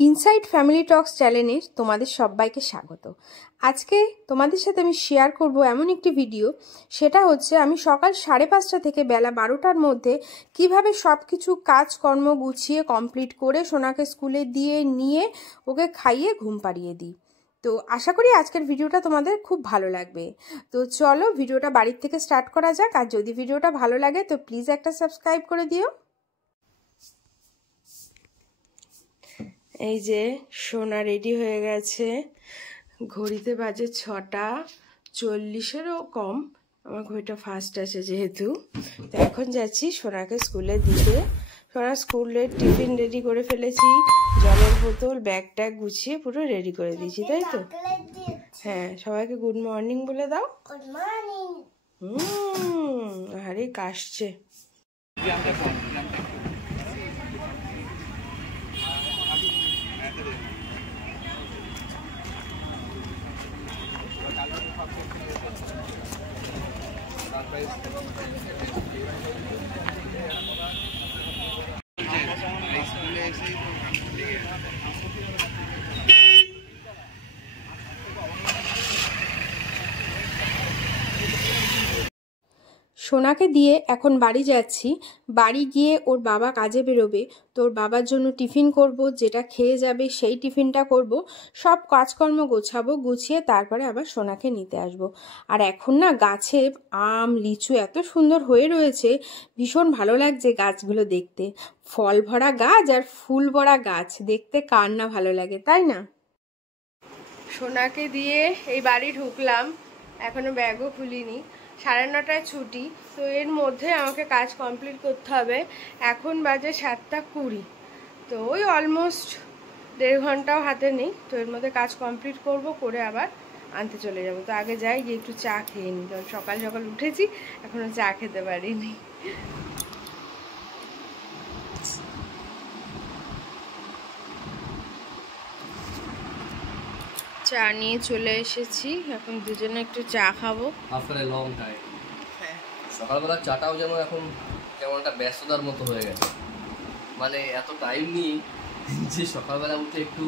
Inside family টক্স চ্যানেলে তোমাদের সবাইকে স্বাগত। আজকে তোমাদের সাথে আমি শেয়ার করব এমন একটি ভিডিও, সেটা হচ্ছে আমি সকাল 5:30 থেকে বেলা 12টার মধ্যে কিভাবে সব কিছু কাজকর্ম গুছিয়ে কমপ্লিট করে সোনাকে স্কুলে দিয়ে নিয়ে ওকে খাইয়ে ঘুম পাড়িয়ে দিই। তো আশা করি আজকের ভিডিওটা তোমাদের খুব ভালো লাগবে। তো চলো ভিডিওটা বাড়ির থেকে স্টার্ট করা যাক। আর যদি ভিডিওটা ভালো লাগে তো প্লিজ একটা সাবস্ক্রাইব করে দিও। এই যে সোনা রেডি হয়ে গেছে, ঘড়িতে বাজে 6:40-এরও কম। আমার ঘড়িটা ফাস্ট আছে যেহেতু। তো এখন যাচ্ছি সোনাকে স্কুলে দিতে। সোনার স্কুলের টিফিন রেডি করে ফেলেছি, জলের বোতল ব্যাগ ট্যাগ গুছিয়ে পুরো রেডি করে দিয়েছি, তাই তো? হ্যাঁ, সবাইকে গুড মর্নিং বলে দাও। Good morning. আরে কাশছে। সোনাকে দিয়ে এখন বাড়ি যাচ্ছি। বাড়ি গিয়ে ওর বাবা কাজে বেরোবে, তো ওর বাবার জন্য টিফিন করব, যেটা খেয়ে যাবে সেই টিফিনটা করব। সব কাজকর্ম গোছাবো, গুছিয়ে তারপরে আবার সোনাকে নিতে আসব। আর এখন না গাছে আম লিচু এত সুন্দর হয়ে রয়েছে, ভীষণ ভালো লাগছে গাছগুলো দেখতে। ফল ভরা গাছ আর ফুল ভরা গাছ দেখতে কার না ভালো লাগে, তাই না? সোনাকে দিয়ে এই বাড়ি ঢুকলাম, এখনো ব্যাগও খুলিনি। 9:30টায় ছুটি, তো এর মধ্যে আমাকে কাজ কমপ্লিট করতে হবে। এখন বাজে 7:20, তো ওই অলমোস্ট 1.5 ঘন্টাও হাতে নেই। তো এর মধ্যে কাজ কমপ্লিট করব, করে আবার আনতে চলে যাব। তো আগে যাই, গিয়ে একটু চা খেয়ে নিই, কারণ সকাল সকাল উঠেছি, এখনও চা খেতে পারিনি। চা নিয়ে চলে এসেছি, এখন দুজনে একটু চা খাবো আফটার এ লং টাইম। সকালবেলা চাটাও যেন এখন কেমন একটা ব্যস্ততার মতো হয়ে গেছে, মানে এত টাইম নিয়ে যে সকালবেলা উঠে একটু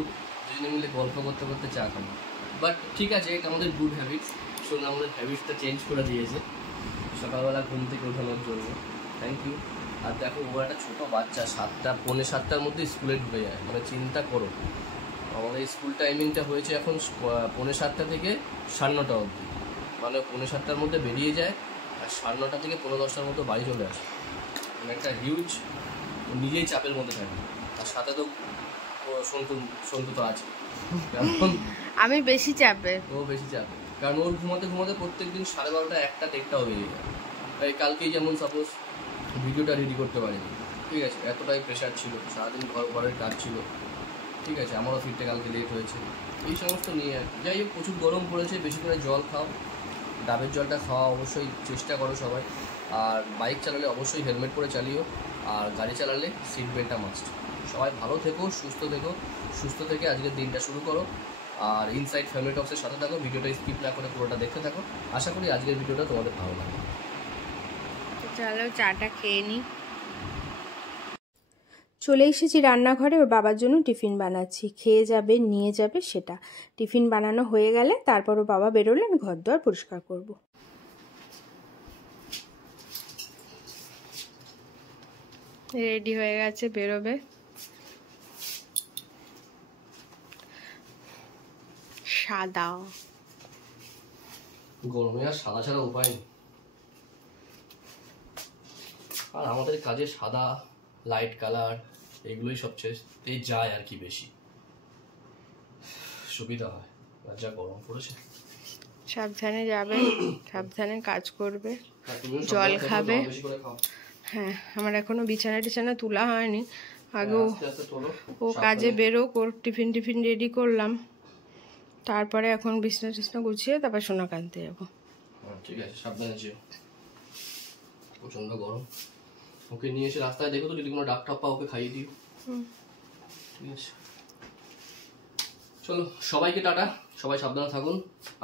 দুজনে মিলে গল্প করতে করতে চা খাবো। বাট ঠিক আছে, এটা আমাদের গুড হ্যাবিটস। শোনা আমাদের হ্যাবিটসটা চেঞ্জ করে দিয়েছে সকালবেলা ঘুম থেকে ওঠানোর জন্য, থ্যাংক ইউ। আর দেখো, ও একটা ছোটো বাচ্চা, 7:45-7টার মধ্যে স্কুলে ঢুকে যায়, মানে চিন্তা করো। আমাদের স্কুল টাইমিংটা হয়েছে এখন 7:45 থেকে 9:30 অবধি, মানে 7:45-7টার মধ্যে বেরিয়ে যায়, আর 9:30 থেকে 10:45-10টার মতো বাড়ি চলে আসে। মানে একটা হিউজ, নিজেই চাপের মধ্যে থাকে। আর সাথে তো সন্তু তো আছে, কারণ আমি বেশি চাপে, ও বেশি চাপে, কারণ ওর ঘুমাতে ঘুমাতে প্রত্যেক দিন 12:30, 1টা বেরিয়ে যায়। তাই কালকেই যেমন সাপোজ ভিডিওটা রেডি করতে পারিনি, ঠিক আছে, এতটাই প্রেশার ছিল, সারাদিন ঘরের কাজ ছিল, ঠিক আছে, আমারও ফিরতে কালকে লেট হয়েছে, এই সমস্ত নিয়ে আর কি। যাই হোক, প্রচুর গরম পড়েছে, বেশি করে জল খাও, ডাবের জলটা খাওয়া অবশ্যই চেষ্টা করো সবাই। আর বাইক চালালে অবশ্যই হেলমেট পরে চালিও, আর গাড়ি চালালে সিট বেল্টটা মাস্ট। সবাই ভালো থেকো, সুস্থ থেকে আজকের দিনটা শুরু করো। আর ইনসাইড ফ্যামিলি টক্সের সাথে থাকো, ভিডিওটা স্কিপ না করে পুরোটা দেখতে থাকো। আশা করি আজকের ভিডিওটা তোমাদের ভালো লাগবে। চলো চাটা খেয়ে নিই। চলে এসেছি রান্নাঘরে, ওর বাবার জন্য টিফিন বানাচ্ছি, খেয়ে যাবে নিয়ে যাবে সেটা। টিফিন বানানো হয়ে গেলে তারপর ওর বাবা বেরোলে আমি ঘর দুয়ার পরিষ্কার করব। রেডি হয়ে গেছে, বেরোবে। সাদা গরমে আর সাদা ছাড়া উপায় নেই। আর আমাদের কাজে সাদা, লাইট কালার এগুলোই সবচেয়ে যায় আর কি, বেশি সুবিধা হয়। যা গরম পড়েছে, সাবধানে যাবে, সাবধানে কাজ করবে, জল খাবে। হ্যাঁ, আমার এখনো বিছানা তোলা হয়নি, আগে ও কাজে বেরোক, ওর টিফিন রেডি করলাম, তারপরে এখন বিছনা গুছিয়ে তারপর সোনা কানতে যাবো। ঠিক আছে, সাবধানে যেও, প্রচন্ড গরম। ওকে নিয়ে এসে রাস্তায় দেখো তো, যদি কোনো ডাক টাপ পাও ওকে খাইয়ে দিও, ঠিক আছে? চলো, সবাইকে টাটা, সবাই সাবধানে থাকুন,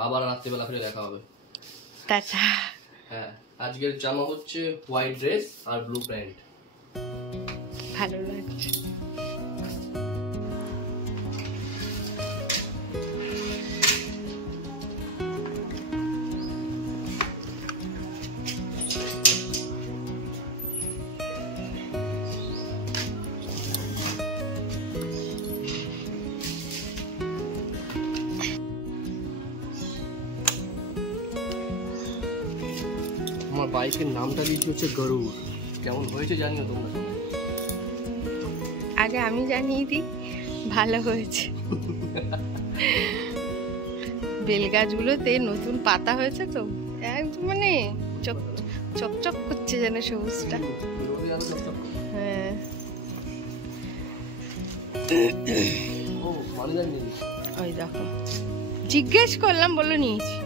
আবার রাত্রিবেলা ফিরে দেখা হবে, টাটা। হ্যাঁ, আজকের জামা হচ্ছে হোয়াইট ড্রেস আর ব্লু প্যান্ট, ভালো লাগছে। বাইকের নামটা দিয়েছি হচ্ছে গরুড়। কেমন হয়েছে জানিও তোমরা। আগে আমি জানিয়ে দিই, ভালো হয়েছে। বেল গাছগুলোতে নতুন পাতা হয়েছে তো একদম মানে চকচক করছে যেন সবুজটা। হ্যাঁ ওই দেখো, জিজ্ঞেস করলাম বলে নিয়েছি।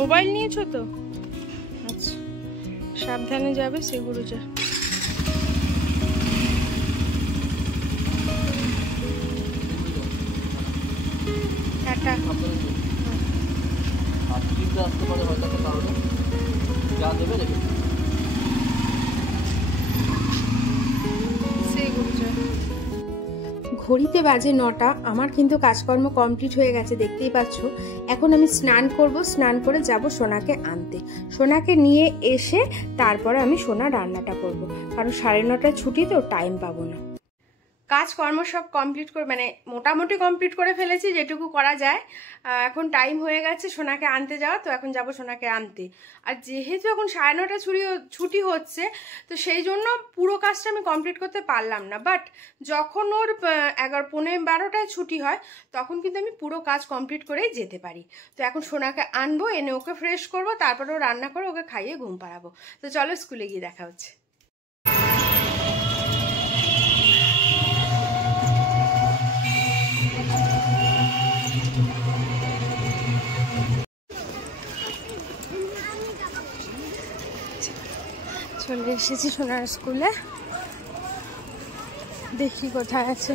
মোবাইল নিয়েছো তো? আচ্ছা, সাবধানে যাবে, সেগুলো যা। টাটা। ঘড়িতে বাজে 9টা। আমার কিন্তু কাজকর্ম কমপ্লিট হয়ে গেছে, দেখতেই পাচ্ছ। এখন আমি স্নান করব, স্নান করে যাব সোনাকে আনতে। সোনাকে নিয়ে এসে তারপরে আমি সোনা রান্নাটা করব, কারণ 9:30টায় ছুটি তো, টাইম পাবো না। কাজকর্ম সব কমপ্লিট করে মানে মোটামুটি কমপ্লিট করে ফেলেছি, যেটুকু করা যায়। এখন টাইম হয়ে গেছে সোনাকে আনতে যাওয়া, তো এখন যাব সোনাকে আনতে। আর যেহেতু এখন 9:30 ছুটি হচ্ছে, তো সেই জন্য পুরো কাজটা আমি কমপ্লিট করতে পারলাম না। বাট যখন ওর 11:15-12টায় ছুটি হয়, তখন কিন্তু আমি পুরো কাজ কমপ্লিট করেই যেতে পারি। তো এখন সোনাকে আনবো, এনে ওকে ফ্রেশ করবো, তারপরে ও রান্না করে ওকে খাইয়ে ঘুম পাড়াবো। তো চলো স্কুলে গিয়ে দেখা হচ্ছে। চলে এসেছি সোনার স্কুলে, দেখি কোথায় আছে।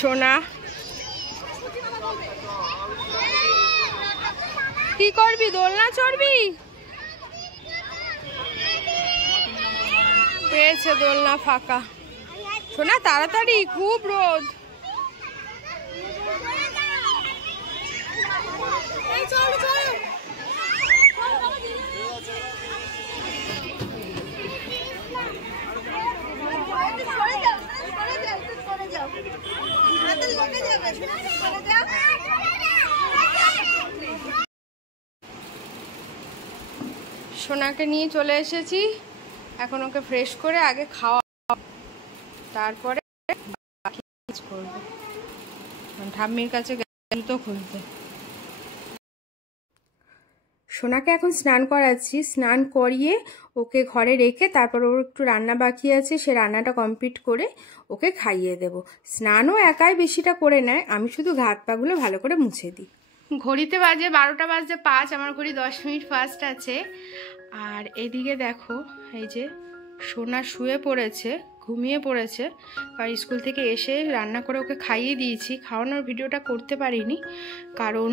সোনা কি করবি, দোলনা চড়বি? পেয়েছে দোলনা ফাঁকা। সোনা তাড়াতাড়ি, খুব রোদ। সোনাকে নিয়ে চলে এসেছি, এখন ওকে ফ্রেশ করে আগে খাওয়া, তারপরে করবো। ঠাম্মির কাছে জুতো খুলতে। সোনাকে এখন স্নান করাচ্ছি, স্নান করিয়ে ওকে ঘরে রেখে তারপর ওর একটু রান্না বাকি আছে, সে রান্নাটা কমপ্লিট করে ওকে খাইয়ে দেব। স্নানও একাই বেশিটা করে নেয়, আমি শুধু হাত পাগুলো ভালো করে মুছে দিই। ঘড়িতে বাজে 12:05, আমার ঘড়ি 10 মিনিট ফাস্ট আছে। আর এদিকে দেখো, এই যে সোনা শুয়ে পড়েছে, ঘুমিয়ে পড়েছে, আর স্কুল থেকে এসে রান্না করে ওকে খাইয়ে দিয়েছি। খাওয়ানোর ভিডিওটা করতে পারিনি, কারণ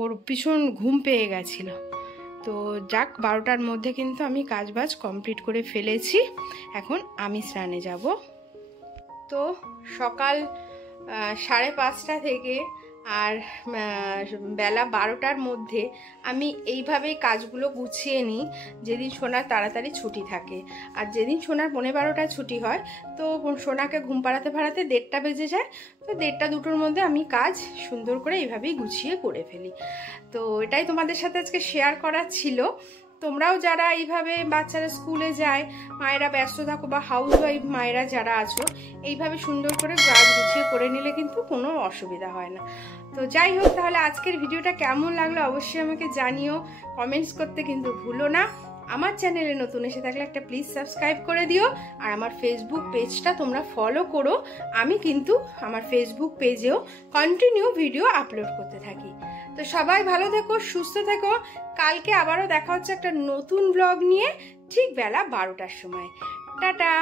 ওর ভীষণ ঘুম পেয়ে গেছিল। তো যাক, 12টার মধ্যে কিন্তু আমি কাজবাজ কমপ্লিট করে ফেলেছি। এখন আমি স্নানে যাব। তো সকাল 5:30 থেকে আর বেলা 12টার মধ্যে আমি এইভাবেই কাজগুলো গুছিয়ে নিই, যেদিন সোনার তাড়াতাড়ি ছুটি থাকে। আর যেদিন সোনার 12:15টায় ছুটি হয়, তো সোনাকে ঘুম পাড়াতে 1:30 বেজে যায়। তো 1:30-2টোর মধ্যে আমি কাজ সুন্দর করে এইভাবেই গুছিয়ে করে ফেলি। তো এটাই তোমাদের সাথে আজকে শেয়ার করা ছিল। তোমরাও যারা এইভাবে বাচ্চারা স্কুলে যায়, মায়েরা ব্যস্ত থাকো, বা হাউস ওয়াইফ মায়েরা যারা আছো, এইভাবে সুন্দর করে কাজ গুছিয়ে করে নিলে কিন্তু কোনো অসুবিধা হয় না। তো যাই হোক, তাহলে আজকের ভিডিওটা কেমন লাগলো অবশ্যই আমাকে জানিও, কমেন্টস করতে কিন্তু ভুলো না। আমার চ্যানেলে নতুন এসে থাকলে একটা প্লিজ সাবস্ক্রাইব করে দিও, আর আমার ফেসবুক পেজটা তোমরা ফলো করো। আমি কিন্তু আমার ফেসবুক পেজেও কন্টিনিউ ভিডিও আপলোড করতে থাকি। তো সবাই ভালো থেকো, সুস্থ থেকো। কালকে আবারও দেখা হচ্ছে একটা নতুন ব্লগ নিয়ে, ঠিক বেলা 12টার সময়। টাটা।